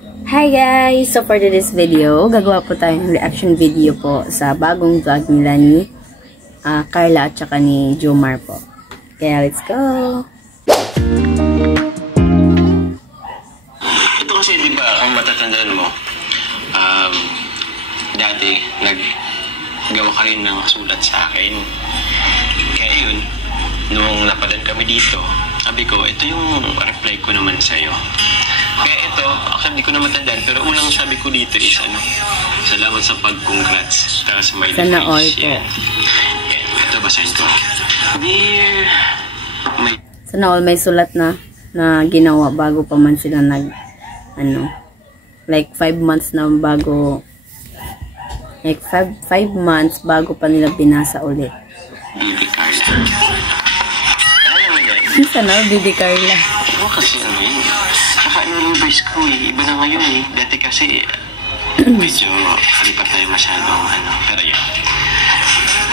Hi guys! So for today's video, gagawa po tayo ng reaction video po sa bagong vlog nila ni Carla at saka ni Jomar po. Kaya let's go! Ito kasi diba, kung matatandaan mo, dati naggawa ka rin ng sulat sa akin. Kaya yun, nung napadan kami dito, sabi ko, ito yung reply ko naman sa'yo. Kaya ito, actually hindi ko na matandaan, pero unang sabi ko dito is, salamat sa pag-congrats. Tapos may sana all po. Yan. Ito, basahin ko. Dear, sana all may sulat na ginawa bago pa man sila like 5 months na bago, like 5 months bago pa nila binasa ulit. Baby Carla. Alam mo yan? Sana all, Baby Carla. Oo, kasi yun. Saka yung voice ko iba na ngayon eh. Dati kasi, medyo hindi pa tayo masyadong pero yun.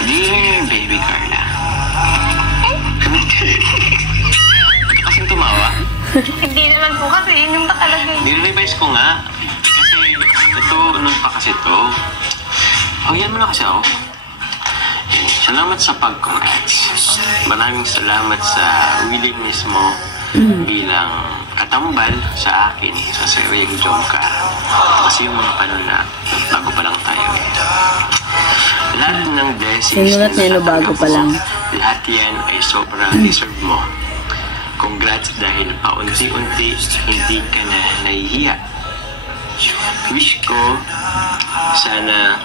Dear Baby Carla. Ba't kasing tumawa? Hindi naman po kasi, yun yung talaga yun. Nire-revise ko nga. Kasi, ito, noon pa kasi ito. Yan mo na kasi ako. Salamat sa pag-congrats. Maraming salamat sa willingness mo bilang katambal sa akin sa Sariang Jomcar. Kasi yung mga panon na bago pa lang tayo. Lahat ng blessings sinulat niya bago pa lang. Lahat yan ay sobrang deserve mo. Congrats dahil paunti-unti hindi ka na nahihiya. Wish ko sana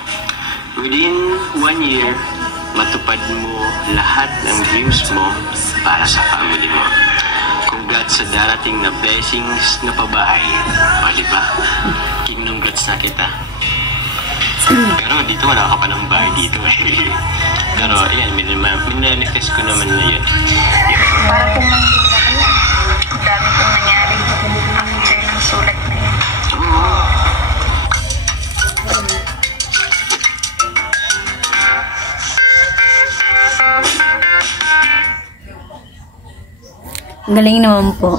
within 1 year matupad mo lahat ng dreams mo para sa family mo. Congrats sa darating na blessings na pabahay. O, diba? Congrats na kita. Pero dito wala ka pa ng bahay dito eh. Pero ayan, minanifest ko naman na yun. Para pong manghula kayo. Ang dami pong nangyari after ng sulat na yun. Galing naman po.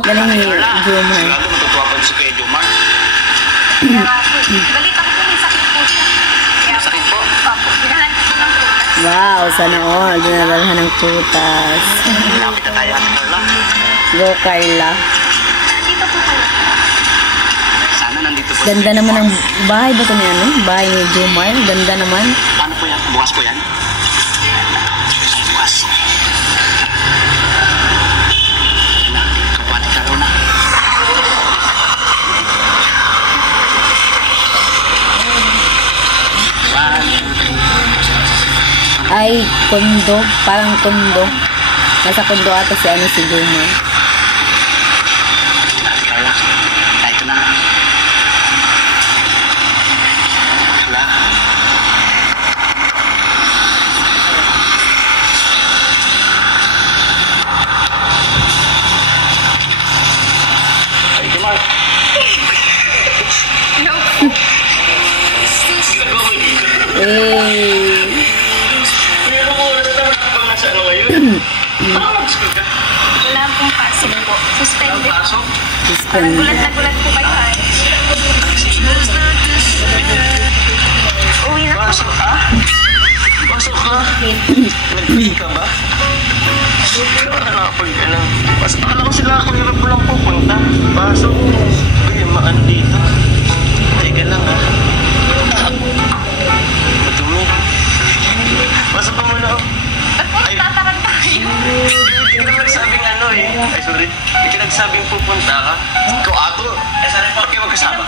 Galing ni Jomar. Sigurado matutuwa pa si Kuya Jomar. Kaya nga po, balita ko po may sakit po siya. Kaya Sakit po? Opo, pinahan ko po ng prutas. Wow, sana all. Dinadalhan ng prutas. Lapit na tayo, Carla. Go, Carla. Nandito po kayo. Sana nandito po. Ganda naman ng bahay ba ito niya, no? Bahay ni Jomar. Ganda naman. Paano po yan? Bukas po yan? Ay, bukas. Kapatid ka rin na. Ay, kondo. Parang kondo. Nasa kondo ata si Jomar. Carla, kahit na. Carla. Ay, Jomar. No. Eh. Pero mo, naman ba nga sa ngayon? Mag-school ka? Wala pong pasok po. Suspended. Pasok? Gulat na gulat po kayo ay. Uwi na po. Pasok ka? Pasok ka? Nag-free ka ba? Nakapag ka lang. Akala ko sila ako hirap ko lang pupunta. Pasok. Uy, maano dito. Teka lang ha. Madumi. Pasok ka muna. Ba't po nagtataran tayo? Hindi ka naman nagsabing Ay, sorry. Hindi ka nagsabing pupunta ka. Ikaw ato. Huwag kayo magkasama.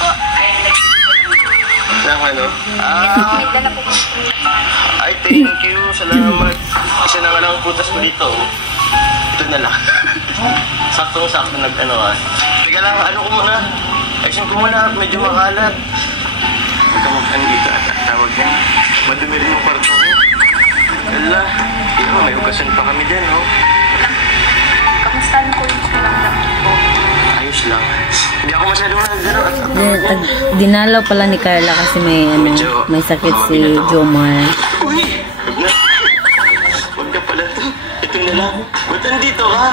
Lang May dala po kong prutas. Ay, thank you. Salamat. Kasi na nga lang ang putas ko dito. Ito na lang. Saktong-sakto Teka lang, ko muna. Ayusin ko muna. Medyo makalat. Huwag ka mag-andito at tawag yan. Madumi rin yung kwarto ko. Ala, may hugasan pa kami dyan, Kamusta po yung kulang po? Ayos lang. Hindi ako masyadong Dinalaw pala ni Carla kasi may sakit si Jomar. Uy! Huwag na pala to. Ito na lang. Ba't nandito ka?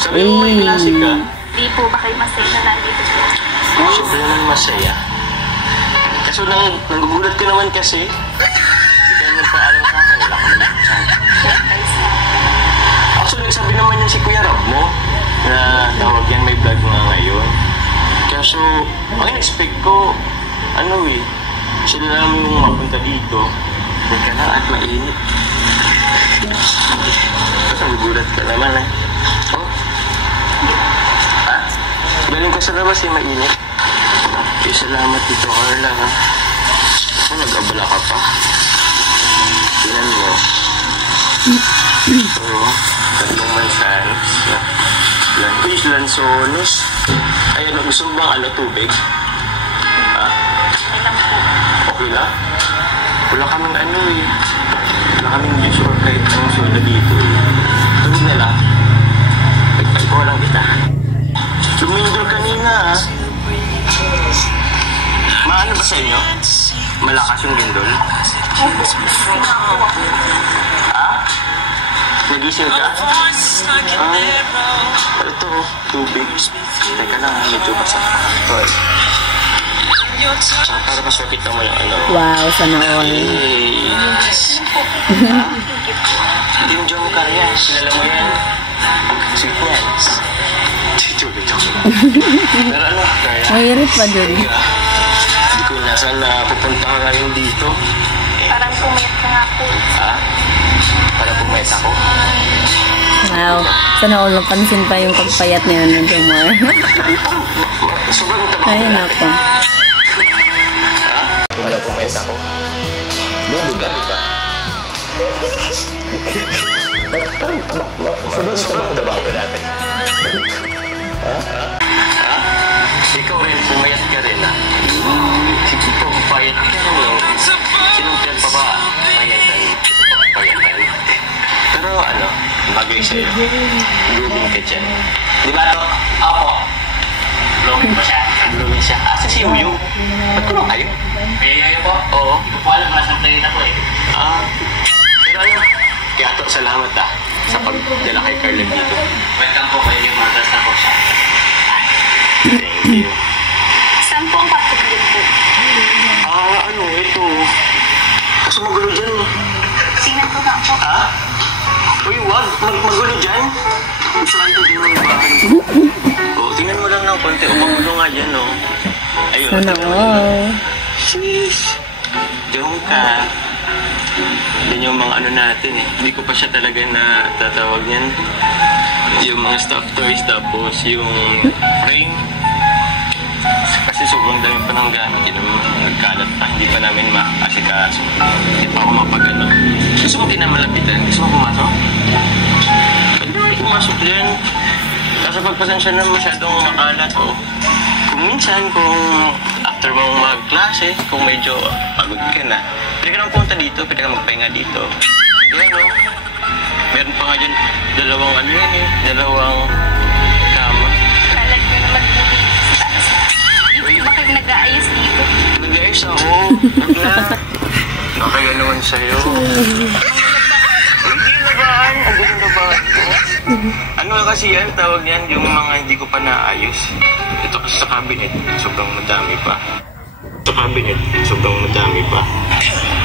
Sabi mo may klase ka. Di po ba kayo masaya na nandito po? Siyempre naman masaya. Kaso nagugulat ko naman kasi. Hindi kayo nagpaalam sa akin. Wala ka naman sa akin. Actually, nagsabi naman yan si Kuya Rob mo na tawag yan, may vlog nga ngayon. Kaso, ang in-expect ko, sila lang yung mapunta dito. Teka na at mainit. Ba't nagugulat ka naman eh? Oh? Ha? Galing ka sa labas eh, mainit. Salamat dito, Carla. Ako, nag-abala ka pa. Tingnan mo. Ito, 3 mansanas. Lansones. Ay, gusto mo bang tubig? Ha? Okay lang? Wala kaming wala kaming juice or kahit anong soda dito eh. Tubig na lang. Pagpag ko lang kita. Lumindol kanina ha. Maano ba sa inyo? Malakas yung lindol? Ha? Nagising ka? Ito, tubig. Teka lang, medyo basa. Ito eh. Tsaka para maswakit mo yung Wow, sana all. Team Joe Carya, kilala mo yan. Sweet yan. Pero Carya? Mahirit pa dun. Hindi ko nasaan na pupunta ka ngayon dito. Parang pumayat ka nga po. Ha? Parang pumayat ako? Wow, sana all napansin pa yung pagpayat na yun ng Jomar. Sobrang taba. Ay, nako. Wala pumayat ako. Bubuga, di ba? Sobrang taba ko dati. Ha? Ikaw rin, pumayat ka rin, ha? Sige po, payat ka rin. Sinong pinagpapa? Payatan. Pero bagay sa'yo. Blooming ka dyan. Di ba ito? Opo. Blooming pa siya. Blooming siya. Asa si Yuyo? Ba't ko kayo? Kaya po? Oo. Hindi ko po alam. Nasang plate ako eh. Pero kaya ito, salamat sa pagdala kay Carla dito. Welcome po kayo yung markas na po siya. Thank you. Saan po ang patulog po? Ito. Kasi magulo dyan eh. Tingnan ko na po. Ha? Uy, wag. Magulo dyan. Gusto kayo din ng bahay. Tingnan mo lang ng konti. Magulo nga dyan, no? Ayun. Sana all. Sheesh. Diyan ka. Yan yung mga natin eh. Hindi ko pa siya talaga na tatawag yan. Yung mga stuffed toys, tapos yung frame. Kasi sobrang dami pa ng gamit. Yun ang nagkalat pa. Hindi pa namin maasikaso. Hindi pa ako mapagano. Gusto mo kinamalapitan? Gusto mo pumasok? Pwede mo pumasok dyan. Kasi pagpasensya na masyadong makalat o. Kung minsan, kung after mong magklase, kung medyo pagod ka na, pwede ka lang punta dito, pwede ka magpahinga dito. Yan o. Meron pa nga dyan, dalawang kama. Kalag na naman po dito sa taas. Bakit nag-aayos dito? Nag-aayos ako. Nakaya naman sa'yo. Hindi nabaan. Ang ganda nabaan ko. Kasi yan, tawag yan, yung mga hindi ko pa naayos. Ito kasi sa cabinet, sobrang madami pa. Sa cabinet, sobrang madami pa.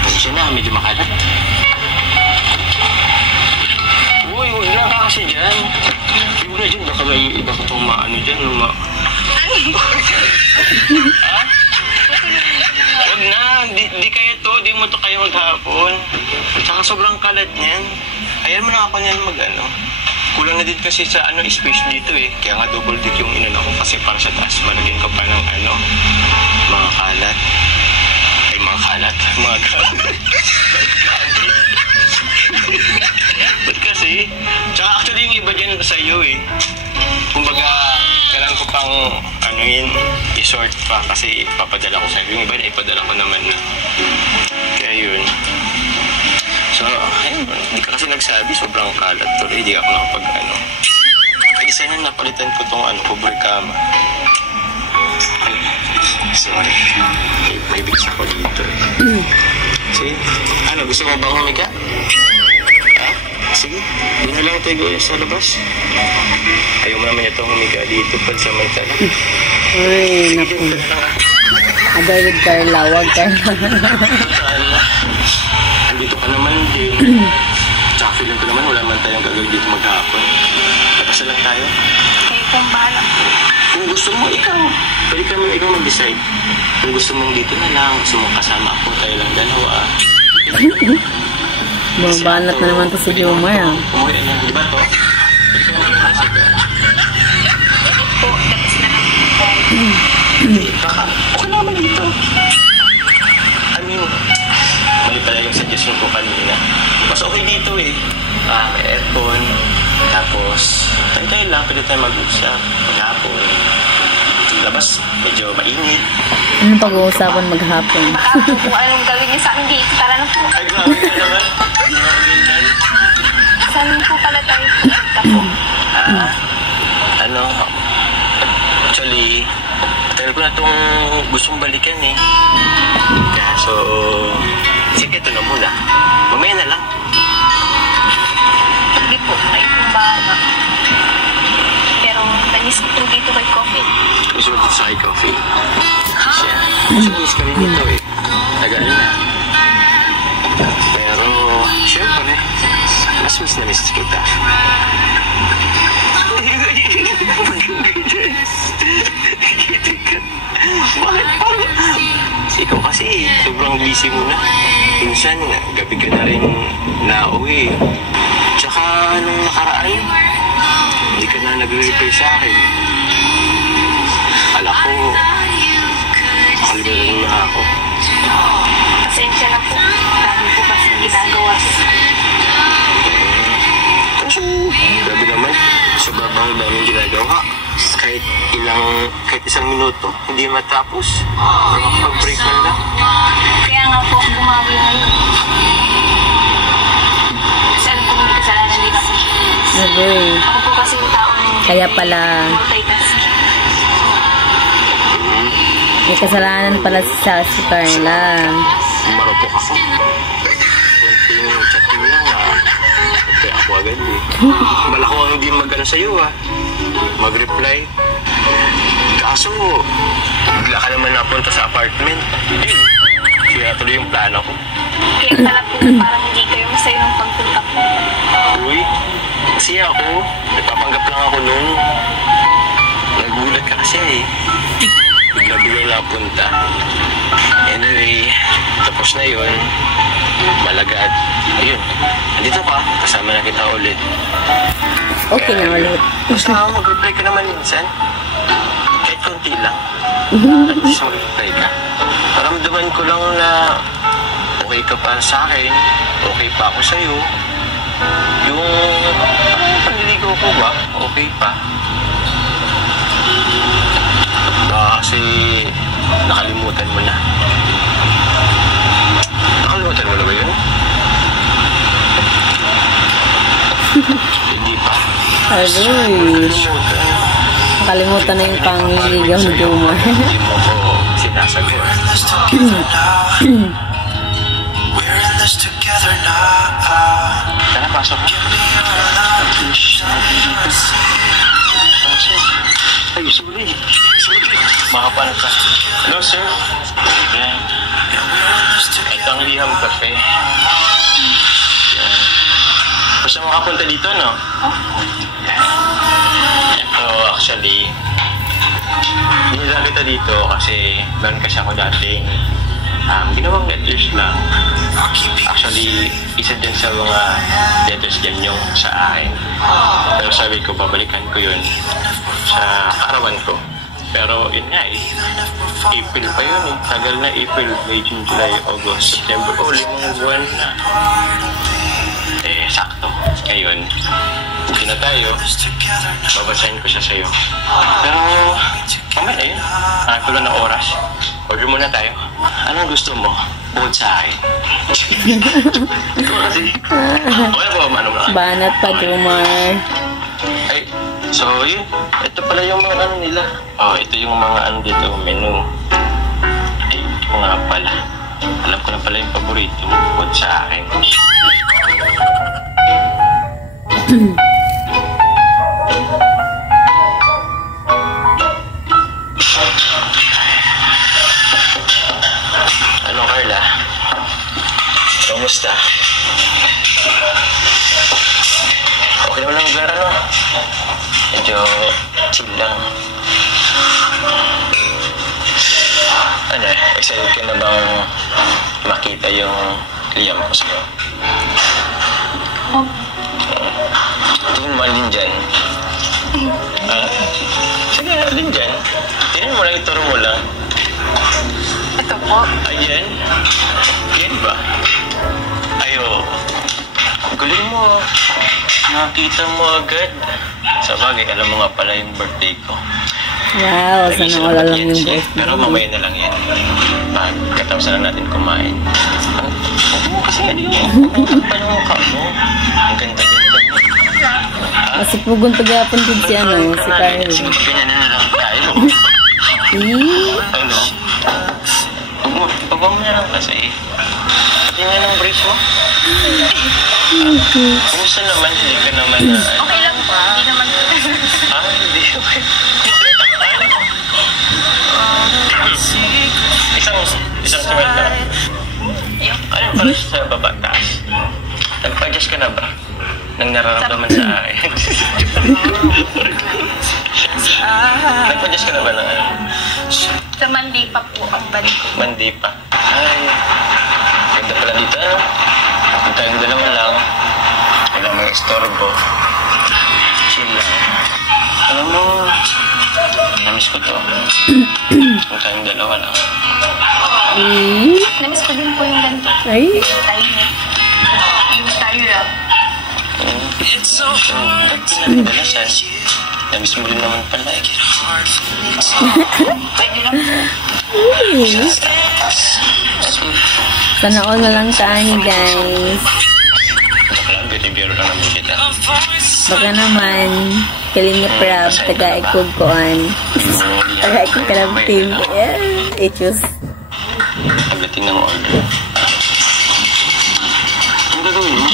Kasi siya na, medyo makalat. Uy, huwag lang ka kasi dyan. Huwag na dyan, baka may iba ko itong maano dyan. Ha? Huwag na, di kayo to, di mo to kayo maghapon. Tsaka sobrang kalat niyan. Ayan mo na ako niyan mag-ano. Kulang na din kasi sa space dito eh. Kaya nga double deck yung inano ko kasi para sa taas. Malagyan ko pa ng mga kalat. Ay, mga kalat. Mga gamit. Ba't kasi? Tsaka actually yung iba dyan sa iyo eh. Kumbaga, kailangan ko pang i-sort pa kasi papadala ko sa iyo. Yung iba na ipadala ko naman na. Kaya yun. So, ayun, hindi ka kasi nagsabi, sobrang kalat to. Hindi ako nakapag Ay, isa na napalitan ko itong cover kama. Sorry. May bilis ako dito. See? Gusto mo bang humiga? Ha? Sige, yun na lang tayo sa labas. Ayaw mo naman ito humiga dito pansamantala. Uy, naku. Agay with Carla, wag Carla. Andito ka naman din. Tsaka feeling ko naman wala man tayong gagawin dito maghapon. Tapos lang tayo. Kayo pong bahala po. Kung gusto mo, ikaw. Pwede ka mo ikaw mag-decide. Kung gusto mong dito na lang, gusto mong kasama ako, tayo lang dalawa. Bumabanat na naman to si Jomar, ah. Umuwi na, di ba to? Po, tapos na lang po. Okay naman dito. I mean, mali pala yung suggestion ko kanina. Mas okay dito eh. May aircon. Tapos, tayo lang, pwede tayo mag-usap. Maghapon. Labas, medyo mainit. Anong pag-uusapan maghapon? Baka po kung anong gawin niyo sa amin dito. Tara na po. Ay, grabe ka naman. Hindi ako ganyan. Saan po pala tayo pupunta po? Actually, tagal ko na itong gustong balikan eh. Kaso, sige, ito na muna. Mamaya na lang. Hindi po, kayo pong bahala. Pero, tanis ko po dito kay Coffee. Gusto mo dito sa kay Coffee? Siya. Gusto mo ka rin dito eh. Tagal na. Pero, syempre, mas na miss kita. Bakit parang ikaw kasi sobrang busy mo na. Minsan gabi ka na rin nauwi. Tsaka nung nakaraan hindi ka na nag-reply sa akin. Ala ko nakalimutan na ako. Pasensya na po. Dami po kasi ginagawa sa Kaso grabe naman sobrang daming ginagawa. Kahit isang minuto, hindi matapos. Makapag-break man lang. Kaya nga po ako bumawi ngayon. Kasi alam po may kasalanan din ako. Agoy. Ako po kasi yung taong Kaya pala, multitasking. may kasalanan pala si Carla. Marupok ako. Kunting chatting lang kaya ako agad eh. Bala ko ang hindi mag-ano sa'yo mag-reply. Kaso, bigla ka naman napunta sa apartment. Yun. Kaya tuloy yung plano ko. Kaya pala po parang hindi kayo masaya ng pagpunta ko. Uy, kasi ako, nagpapanggap lang ako nung nagulat ka kasi eh. Bigla-bigla napunta. Anyway, tapos na yun. Malagad. Ayun, andito ka. Kasama na kita ulit. Okay na ulit. Basta mag-reply ka naman minsan. Kahit konti lang. At least mag-reply ka. Paramdaman ko lang na okay ka pa sa akin. Okay pa ako sa'yo. Yung panliligaw ko ba? Okay pa. Kasi nakalimutan mo na. Nakalimutan mo na ba yun? Hindi pa. Agoy. Nakalimutan na yung pangliligaw ni Jomar. Hindi mo ko sinasagot. Tara, pasok. Ay, sorry. Makapan ka. Hello, sir. Yan. Ito ang liham kape. Yan. Basta makapunta dito, no? Ito, actually, binila kita dito kasi meron kasi ako dating ginawang letters lang. Actually, isa din sa mga letters dyan yung sa akin. Pero sabi ko, babalikan ko yun sa arawan ko. Pero yun nga eh, April pa yun eh. Tagal na April, May, June, July, August, September. 5 buwan na. Sakto. Ngayon, okay na tayo. Babasahin ko siya sa'yo. Pero, mamaya yun. Kulang ng oras. Order muna tayo. Anong gusto mo? Bukod sa akin. Ito kasi. Okay po, mano mo. Banat pa, Jomar. Ay, so yun. Ito pala yung mga ano nila. Ito yung mga ano dito, menu. Ay, ito nga pala. Alam ko na pala yung paborito mo bukod sa akin. Ano, Carla? Kamusta? Okay naman ang lugar, ano? Medyo chill lang. Ano, excited ka na bang makita yung Liam ko sa'yo? Tingin mo, alin dyan? Sige, alin dyan? Tingin mo lang, ituro mo lang. Ito po. Ayan? Yan ba? Ayo. Galing mo. Nakita mo agad. Sa bagay, alam mo nga pala yung birthday ko. Wow, sana wala lang yung birthday. Pero mamaya na lang yan. Pagkatapos na lang natin kumain. Kasi ano yun? Ang panumukha mo. Ang ganda-ganda mo. Kasi pugon pagyapon din si ano, si Carl. Sige, ganyan na lang tayo. Ano? Pagbawa mo na lang kasi. Pati nga ng brace mo. Kumusta naman? Hindi ka naman na... Okay lang pa. Hindi naman. Hindi okay. Isang tuwal lang. Ano pala sa baba, taas? Nagpa-adjust ka na ba? Nang nararamdaman sa akin. Nagpa-adjust ka na ba ng ano? Sa Monday pa po ang balik ko. Monday pa. Ay, ganda pala dito, ano? Kung tayong dalawa lang, wala may istorbo. Chill lang. Alam mo, namiss ko to. Kung tayong dalawa lang. Namiss ko din po yung ganito. Ay? Yung tayo lang. Ba't pinagdalasan? Namiss mo rin naman pala. Pwede lang po. Sana all na lang taani, guys. Baka lang, binibiro lang namin kita. Baka naman, Kalinga Prab, taga-ikog koan. Taga-ikog ka ng team. Yeah, ichus. Pagdating ng order. Ang gagawin mo?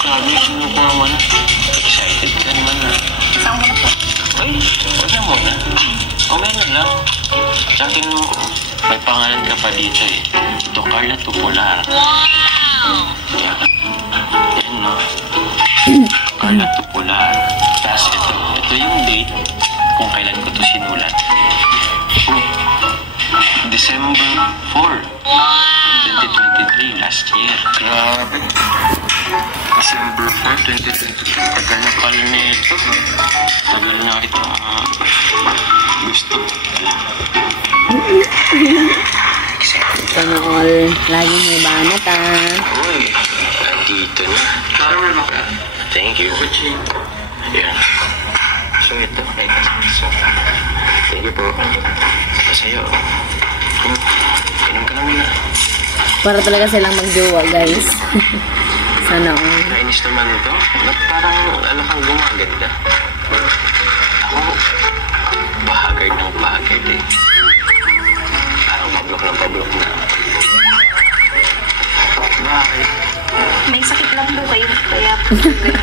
Grabe, ano ko naman. Excited ka naman na. Isang muna po. Ay, huwag na muna. Okay na lang. Sa akin mo, may pangalan ka pa dito eh. Ito, Carla Tupular. Wow! Yan, no? Carla Tupular. Tapos ito yung date kung kailan ko ito sinulat. December 4, 2023, last year. Grabe. December 4, 2023. Tagal na pala nito. Tagal na ito. Gusto. Sana all, laging may banat Uy, nandito na. Caramel mo ka. Thank you. Ayan. So ito, ay so, thank you po. Sa sa'yo. Inom ka na muna. Para talaga silang magjowa, guys. Sana all. Nainis naman ito. Ba't parang ano kang gumaganda? Ako, bahagay ng bahagay eh. Parang pablok ng pablok na. Bakit? May sakit lang po kayo. Kaya po ganyan.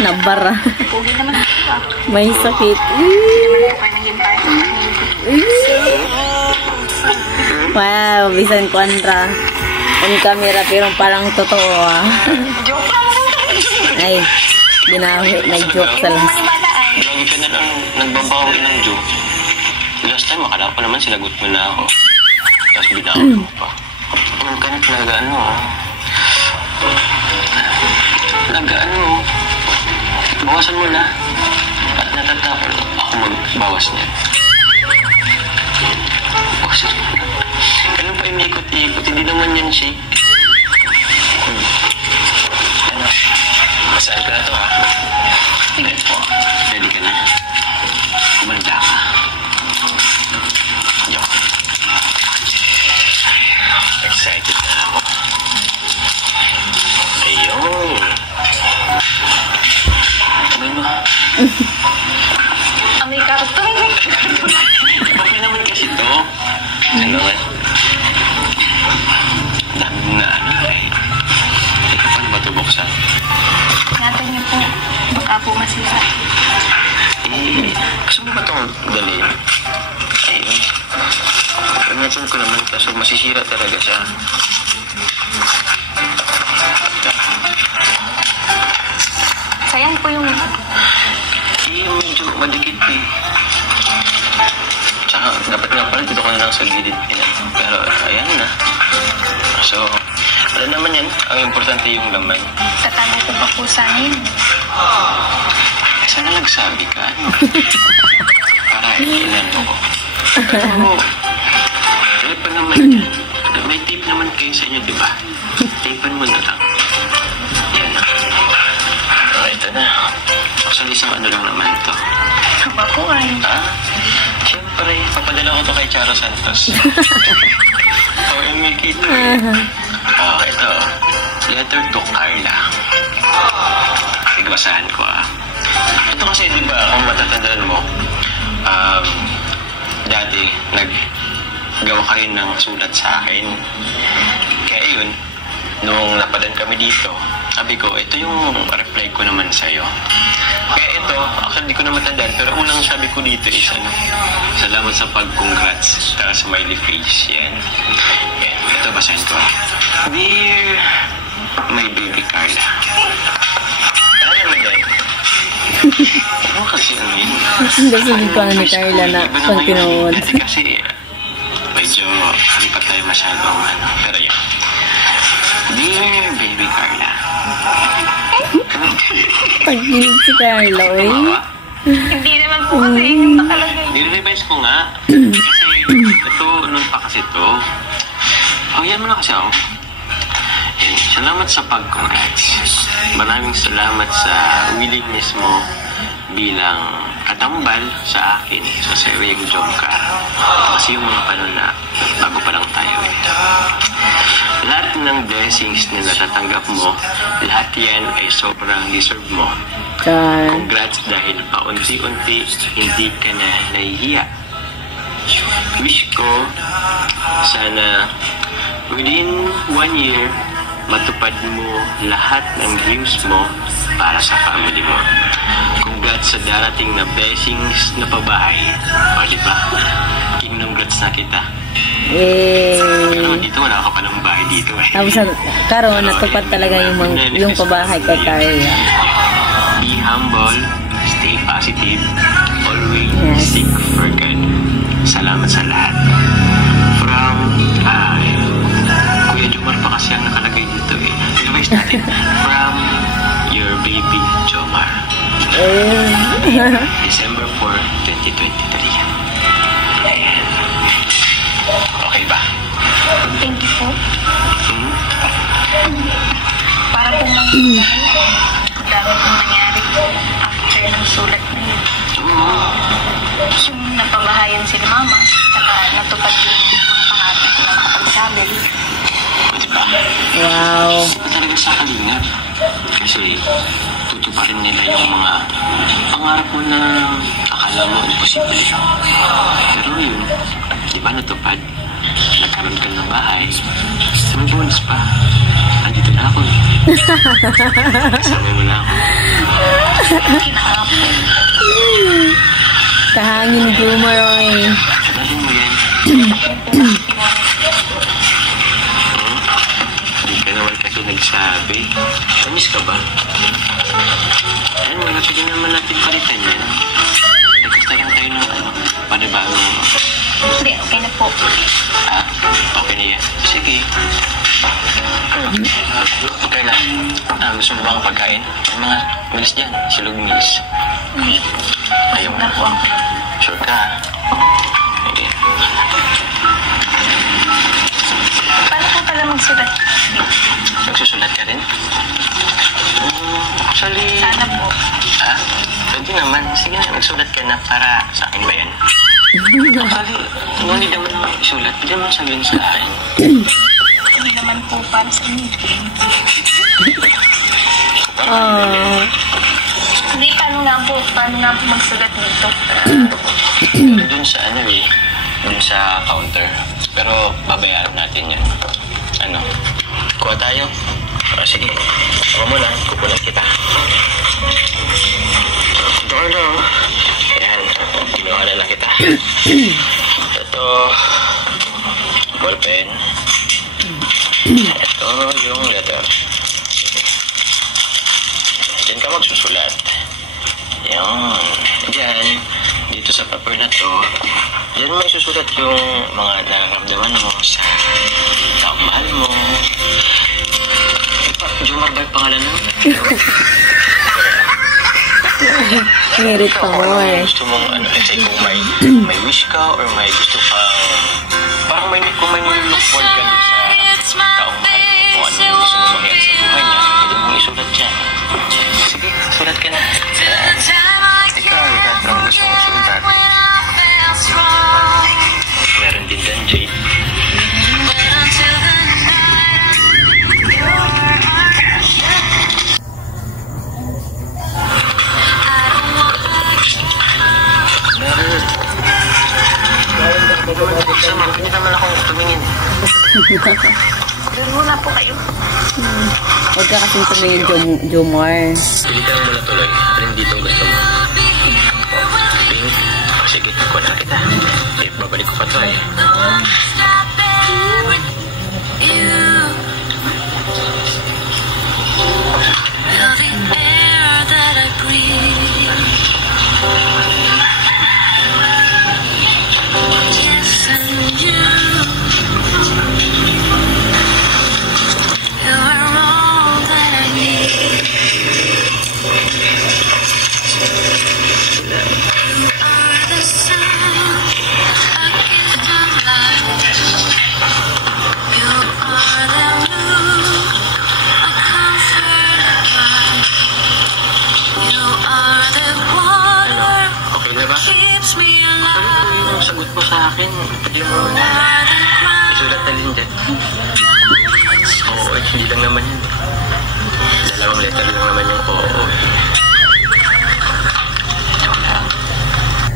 Nabara. Pogi naman po. May sakit. Naman po kayo naging tayo sa Wow, bisan kontra. On camera, pero parang totoo Joke lang. Ay, binawi, may joke sa last. Lagi ka na lang nagbabawi ng joke. Last time, akala ko naman sinagot mo na ako. Tapos binawi mo pa. Ano ka na talaga, ano Nag-ano. Bawasan mo na. At natatapos ako magbawas niya. Bawasan mo na. Ganun pa imikot-ikot. Hindi naman yan shake. Ano? Masaan ka na to, ha? Sige po. Ready ka na? Kumanda ka. Joke. Excited na ako. Ayun. Amoy mo. Amoy karton. Okay naman kasi to. Ano nga? Dami Pinansin ko naman kaso masisira talaga siya. Sayang po yung... Medyo madikit eh. Tsaka dapat nga pala dito ko na lang sa gilid. Pero ayan na. So, wala naman yan. Ang importante yung laman. Tatago ko pa po sana yun. Sana nagsabi ka, ano? Para ilan mo ko. Pero, pa naman yan. May tape naman kayo sa inyo, di ba? Tapean mo na lang. Yan na. Ito na. Actually, isang ano lang naman ito. Haba ko ay. Ha? Siyempre, papadala ko to kay Charo Santos. OMK ito eh. Ito. Letter to Carla. Igbasahan ko Ito kasi, di ba, kung matatandaan mo, dati, naggawa kayo ng sulat sa akin. Kaya yun, nung napadan kami dito, sabi ko, ito yung reply ko naman sa'yo. Kaya ito, actually di ko na matandaan, pero unang sabi ko dito is, salamat sa pag-congrats, sa smiley face, yan. Ito, basahin ko. Dear, my baby Carla. Ano naman yan? Ano kasi ano yun? Nasunod ko ni Carla na pag pinawad. Kasi, medyo, hindi pa tayo masyadong, pero yan. Dear baby Carla. Pag-inig si Carla, oy. Hindi naman po kasi yung nakalagay. Nire-revise ko nga. Kasi ito, noon pa kasi ito. Yan mo na kasi ako. Salamat sa pag-congrats. Maraming salamat sa willingness mo bilang katambal sa akin sa Serieng Jomcar. Kasi yung mga panon na bago pa lang tayo lahat ng blessings na natatanggap mo, lahat yan ay sobrang deserve mo. Congrats dahil paunti-unti hindi ka na nahihiya. Wish ko sana within 1 year matupad mo lahat ng dreams mo para sa family mo. Congrats sa darating na blessings na pabahay. O diba? Congrats na kita. Pero dito wala ka pa ng bahay dito eh. Tapos karon natupad talaga yung pabahay kay Carla. Be humble, stay positive, always seek for God. Salamat sa lahat. From Kuya Jomar pa kasi ang nakalagay dito eh. Revise natin. From your baby Jomar. December 4, 2023. Ayan. Okay ba? Thank you po. Para po mag-dami pong nangyari after ng sulat na yun. Yung napabahayan sila mama, saka natupad yung pangarap ko na makapagsabi. Diba? Wow. Diba talaga sa kalingap? Kasi tutuparin nila yung mga pangarap mo na akala mo imposible. Pero yun, diba natupad? Nagkaroon ka ng bahay. May bonus pa. Andito na ako. Kasama mo na ako. Kahangin ni Jomar, oy. Kadalin mo yan. Hindi ka naman kasi nagsabi. Namiss ka ba? Ayun, malapit din naman natin palitan yan. Nagkasta lang tayo ng panibagong Hindi, okay na po. Okay na yan. Sige. Okay na. Gusto mo bang pagkain? Yung mga meals dyan. Silog meals. Hindi. Ayaw na po. Sure ka? Okay. Paano po pala magsulat? Magsusulat ka rin? Actually... Sana po. Pwede naman. Sige na, magsulat ka na para sa akin ba yan? Actually, hindi naman isulat. Pwede naman sabihin sa akin. Hindi naman po para sa inyo. Hindi, paano nga po magsulat dito? Dun sa dun sa counter. Pero babayaran natin yan. Kuha tayo. Sige, ako muna. Kukunan kita. Ito ka na. Ayan, kinuha na lang kita. Ito. ballpen. Ito yung letter. Diyan ka magsusulat. Yan. Diyan, dito sa paper na to, diyan may susulat yung mga nararamdaman mo sa taong mahal mo. Jomar ba yung pangalan mo? Ngirit pa mo eh. Gusto mong, let's say kung may wish ka or may gusto kang, parang kung may look forward ka dun sa taong mahal mo, kung ano gusto mong mangyari sa buhay niya, pwede mong isulat dyan. Sige, sulat ka na. Ikaw ang gusto mong sulat. Meron din dyan, Jade. Sama, hindi naman akong tumingin. Doon muna po kayo. Huwag ka kasing tumingin, Jomar. Pili ka lang muna tuloy. Alin dito ang gusto mo? Pink? Sige, kuha na kita. Babalik ko pa to eh. Sagot mo sa akin, pwede mo isulat na rin dyan. Oo, hindi lang naman yun. Dalawang letter lang naman yung oo.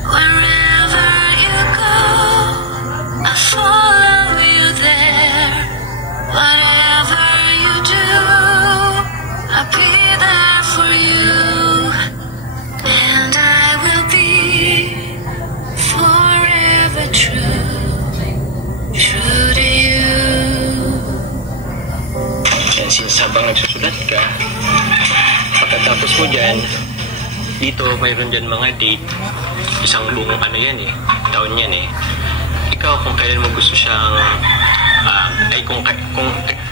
Wherever you go, I follow you there. Whatever you do, I'll be there for you. And I will be forever true to you. And since habang nagsusulat ka, pagkatapos mo dyan, dito mayroon dyan mga date, isang buong ano yan eh, taon yan eh. Ikaw kung kailan mo gusto siyang, kung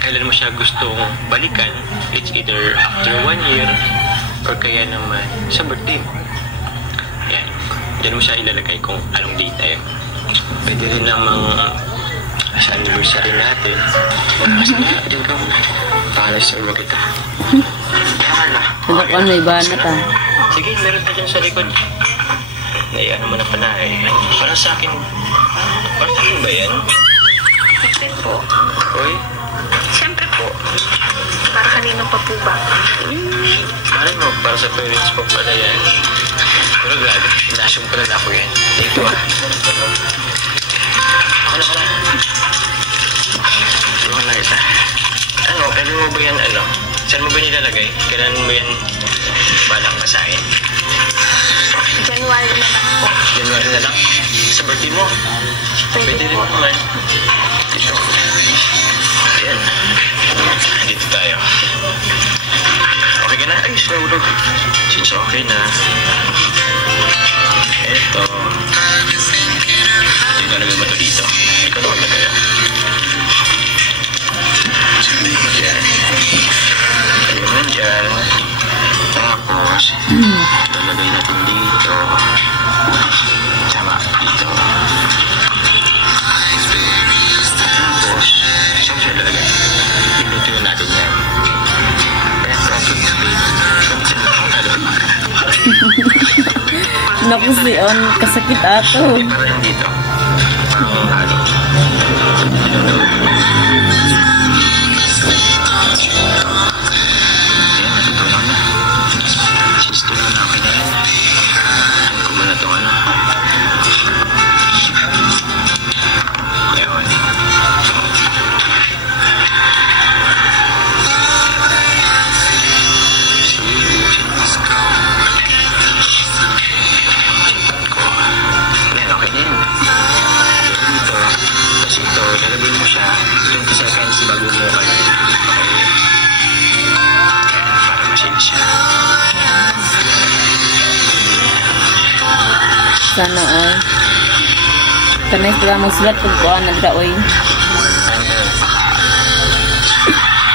kailan mo siya gustong balikan, it's either after 1 year, or kaya naman sa birthday mo. Yan. Diyan mo siya ilalagay kung anong date na yun. Pwede rin namang sa anniversary natin. Kasi nga, diyan ka. Pakalasal mo kita. Nagkakuan may banat ah. Sige, meron pa dyan sa likod. Naiano mo na pala eh. Para sa akin ba yan? Siyempre po. Uy? Siyempre po. Para kanino pa po ba? Malay mo, para sa parents po pala yan. Pero grabe, inasyon pala na ako yan. Dito ah. Ako na. Tulungan na kita. Ano, kailan mo ba yan, saan mo ba nilalagay? Kailan mo yan balang basahin? January na lang po. January na lang? Sa birthday mo? Pwede rin naman. Dito. Ayan. Dito tayo. Okay ka na? Ay, slowdog. Since okay na. Eto. Hindi ka nagay ba ito dito? Ikaw naman na kaya. Diyan. Ayun dyan. Tapos, lalagay natin dito. Sama, dito. Tapos, saan siya lalagay? Pinutuyo natin yan. Naku si On, kasakit ato. Para yung dito. Parang halo. Lalagyan mo siya Sana all. Tanay sila magsulat kung kuhaan nagdaoy.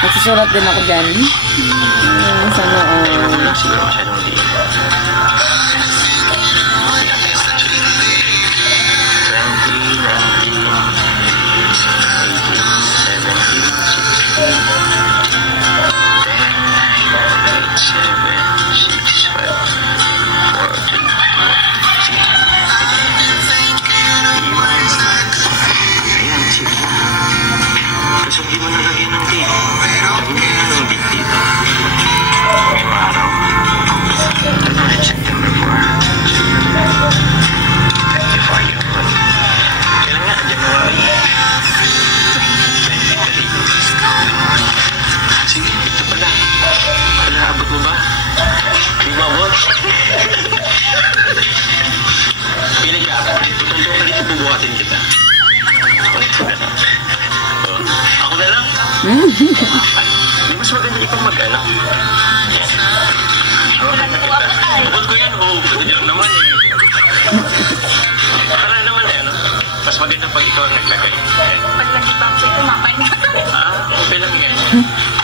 Nagsusulat din ako dyan. Sana all. Siguro masyadong di. 'Di mas maganda ikaw mag-anak. Bukod ko yan, yan naman eh. Para naman eh, no? Mas maganda pag ikaw ang naglagay. Pag nag-ibang ko ito, mapay na. Okay lang yan.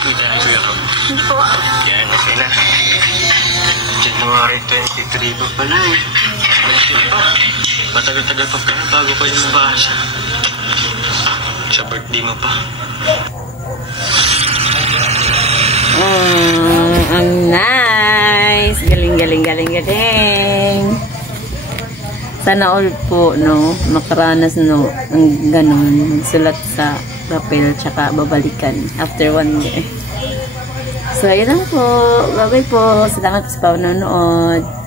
Wait na, Kuya Rob. Hindi po. Yan, okay na. January 23 pa pala eh. Matagal-tagal pa pala bago pa yung nabasa. Sa birthday mo pa. Ang nice. Galing. Sana all po, no, makaranas, no, ang ganun, magsulat sa papel, tsaka babalikan after 1 year. So, yun lang po. Bye-bye po. Salamat sa panonood.